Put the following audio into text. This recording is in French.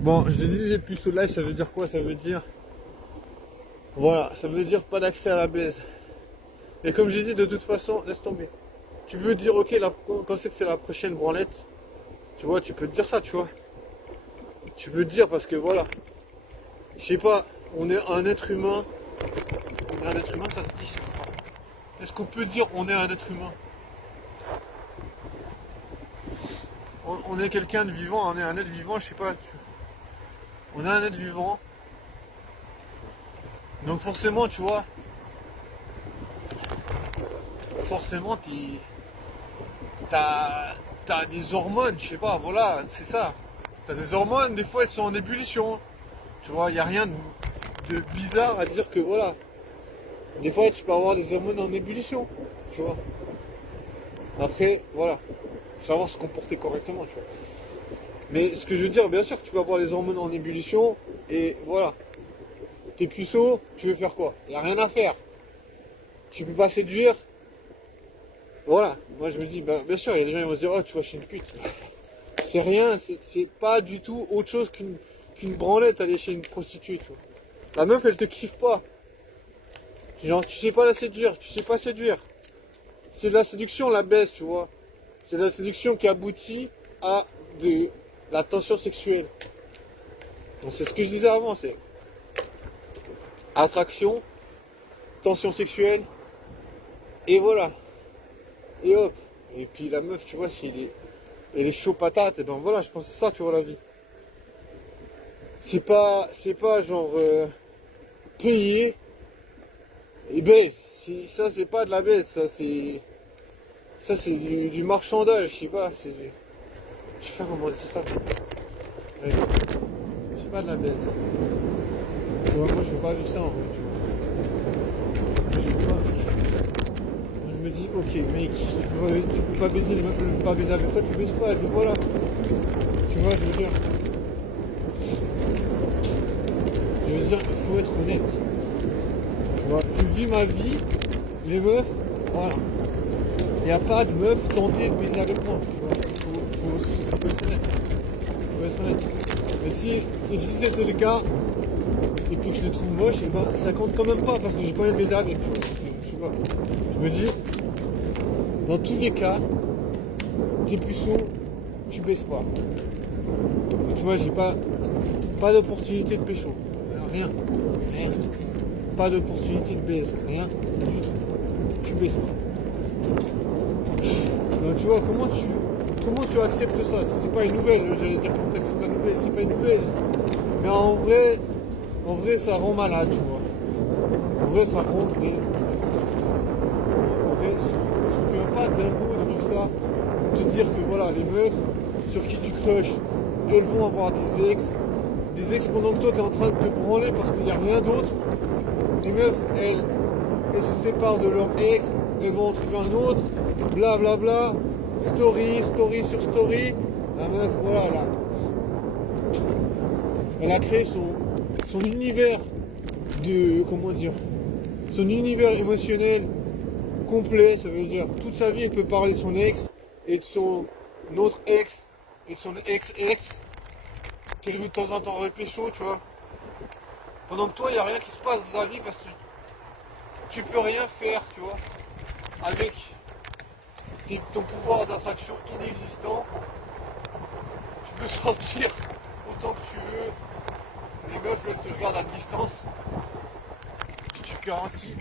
Bon, je disais plus au live, ça veut dire quoi? Ça veut dire, voilà, ça veut dire pas d'accès à la baise. Et comme j'ai dit, de toute façon, laisse tomber. Tu veux dire, ok, quand c'est que c'est la prochaine branlette, tu vois, tu peux te dire ça, tu vois. Tu peux te dire parce que voilà, je sais pas, on est un être humain. On est un être humain, ça se dit, je sais pas. Est-ce qu'on peut dire on est un être humain? On est quelqu'un de vivant, on est un être vivant, je sais pas. On est un être vivant. Donc forcément, tu vois, forcément, t'as des hormones, je sais pas, voilà, c'est ça. T'as des hormones, des fois elles sont en ébullition. Tu vois, il n'y a rien de bizarre à dire que voilà. Des fois tu peux avoir des hormones en ébullition. Tu vois. Après, voilà. Faut savoir se comporter correctement, tu vois. Mais ce que je veux dire, bien sûr que tu peux avoir les hormones en ébullition. Et voilà. T'es puceau, tu veux faire quoi? Il n'y a rien à faire. Tu peux pas séduire. Voilà. Moi je me dis, bah, bien sûr, il y a des gens qui vont se dire, oh tu vois, je suis une pute. C'est rien, c'est pas du tout autre chose qu'une branlette aller chez une prostituée, tu vois. La meuf, elle te kiffe pas. Genre, tu sais pas la séduire, tu sais pas séduire. C'est de la séduction, la baisse, tu vois. C'est de la séduction qui aboutit à de la tension sexuelle. Donc, c'est ce que je disais avant, c'est attraction, tension sexuelle, et voilà. Et hop. Et puis la meuf, tu vois, si elle est chaud patate, et ben voilà, je pense que c'est ça, tu vois, la vie. C'est pas genre payer et baise. Ça, c'est pas de la baise, ça, c'est du marchandage, je sais pas, je sais pas comment dire ça. Ouais. C'est pas de la baise. Tu vois, moi, je veux pas vivre ça, en vrai, tu vois. Je veux pas. Moi, je me dis, ok, mec, tu peux pas baiser, les meufs ne peuvent pas baiser avec toi, tu baises pas, et puis voilà. Tu vois, je veux dire. Il faut être honnête. Tu vois, je vis ma vie, les meufs, voilà. Il n'y a pas de meuf tentée de baiser avec moi, tu vois. Faut être honnête. Faut être honnête. Et si c'était le cas, et puis que je les trouve moches, et ben ça compte quand même pas parce que j'ai pas envie de baiser avec, tu vois. Je sais pas. Je me dis, dans tous les cas, t'es puceau, tu baises pas. Tu vois, j'ai pas d'opportunité de pécho. Rien. Rien. Pas d'opportunité de baiser. Rien du tout. Tu baises pas. Donc tu vois, comment tu acceptes ça? C'est pas une nouvelle, j'allais dire comment t'acceptes la nouvelle, c'est pas une nouvelle. Mais en vrai ça rend malade, tu vois. En vrai ça rend des. En vrai, je viens pas dingo de vivre ça, te dire que voilà, les meufs sur qui tu crushes, elles vont avoir des ex pendant que toi t'es en train de te branler parce qu'il n'y a rien d'autre. Les meufs, elles se séparent de leur ex, elles vont en trouver un autre, blablabla, bla bla, story sur story. La meuf, voilà, elle a créé son univers de, comment dire, son univers émotionnel complet, ça veut dire toute sa vie elle peut parler de son ex et de son autre ex et de son ex-ex qu'elle veut de temps en temps repécho, tu vois. Pendant que toi, il n'y a rien qui se passe dans ta vie parce que tu peux rien faire, tu vois, avec ton pouvoir d'attraction inexistant. Tu peux sortir autant que tu veux. Les meufs, elles te regardent à distance. Je te garantis.